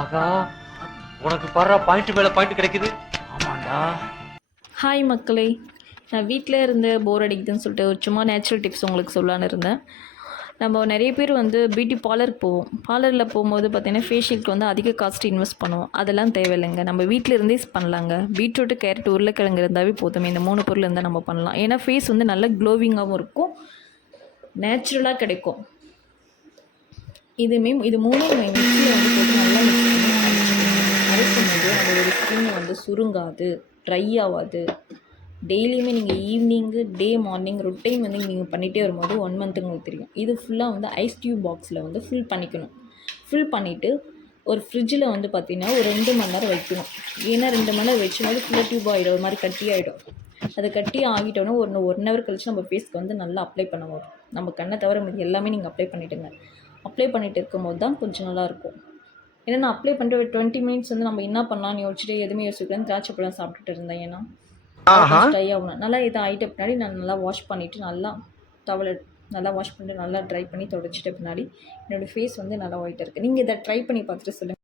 ஆகா, உனக்கு பாரு பாயிண்ட் மேல பாயிண்ட் கிடைக்குது. ஆமாண்டா. ஹாய் மக்களே, நான் வீட்டில் இருந்து போர் அடிக்குதுன்னு சொல்லிட்டு ஒரு சும்மா நேச்சுரல் டிப்ஸ் உங்களுக்கு சொல்லலான்னு இருந்தேன். நம்ம நிறைய பேர் வந்து பியூட்டி பார்லருக்கு போவோம். பார்லரில் போகும்போது பார்த்திங்கன்னா ஃபேஷியலுக்கு வந்து அதிக காஸ்ட் இன்வெஸ்ட் பண்ணுவோம். அதெல்லாம் தேவையில்லைங்க, நம்ம வீட்டில் இருந்தே பண்ணலாங்க. பீட்ரூட்டு, கேரட், உருளைக்கிழங்கு இருந்தாவே போதுமே. இந்த 3 பொருள் இருந்தால் நம்ம பண்ணலாம். ஏன்னா ஃபேஸ் வந்து நல்லா க்ளோவிங்காகவும் இருக்கும், நேச்சுரலாக கிடைக்கும். இது 3 மிக்ஸியில் வந்து போட்டு நல்லா மிக்ஸ் பண்ணி அரைக்கும் போது நம்மளோட ஸ்கின் வந்து சுருங்காது, ட்ரை ஆகாது. டெய்லியுமே நீங்கள் ஈவினிங்கு, டே, மார்னிங் ரொட்டைன் வந்து நீங்கள் பண்ணிகிட்டே வரும்போது 1 மந்த்துக்கு உங்களுக்கு தெரியும். இது ஃபுல்லாக வந்து ஐஸ் டியூப் பாக்ஸில் வந்து ஃபில் பண்ணிக்கணும். ஃபில் பண்ணிவிட்டு ஒரு ஃப்ரிட்ஜில் வந்து பார்த்திங்கன்னா ஒரு 2 மணி நேரம் வைக்கணும். ஏன்னா 2 மணி நேரம் வச்சும்போது ஃபுல்லாக டியூப் ஆகிடும், ஒரு மாதிரி கட்டி ஆகிடும். அது கட்டி ஆகிட்டோன்னா 1 ஹவர் கழிச்சு நம்ம ஃபேஸ்க்கு வந்து நல்லா அப்ளை பண்ண வரும். நம்ம கண்ணை தவிர மீதி எல்லாமே நீங்கள் அப்ளை பண்ணிவிடுங்க. அப்ளை பண்ணிகிட்டு இருக்கும்போது தான் கொஞ்சம் நல்லாயிருக்கும். ஏன்னா நான் அப்ளை பண்ணிட்டு ஒரு 20 மினிட்ஸ் வந்து நம்ம என்ன பண்ணலான்னு யோசிச்சுட்டு எதுவுமே யோசிக்கலாம் திராட்சை பழம் சாப்பிட்டுட்டு இருந்தேன். ஏன்னா ட்ரை ஆகணும். நல்லா இதை ஆகிட்ட பின்னாடி நான் நல்லா வாஷ் பண்ணிவிட்டு நல்லா டவலை நல்லா வாஷ் பண்ணிட்டு நல்லா ட்ரை பண்ணி தொடச்சிட்ட பின்னாடி என்னோடய ஃபேஸ் வந்து நல்லா ஒயிட்டாக இருக்குது. நீங்கள் இதை ட்ரை பண்ணி பார்த்துட்டு சொல்லுங்கள்.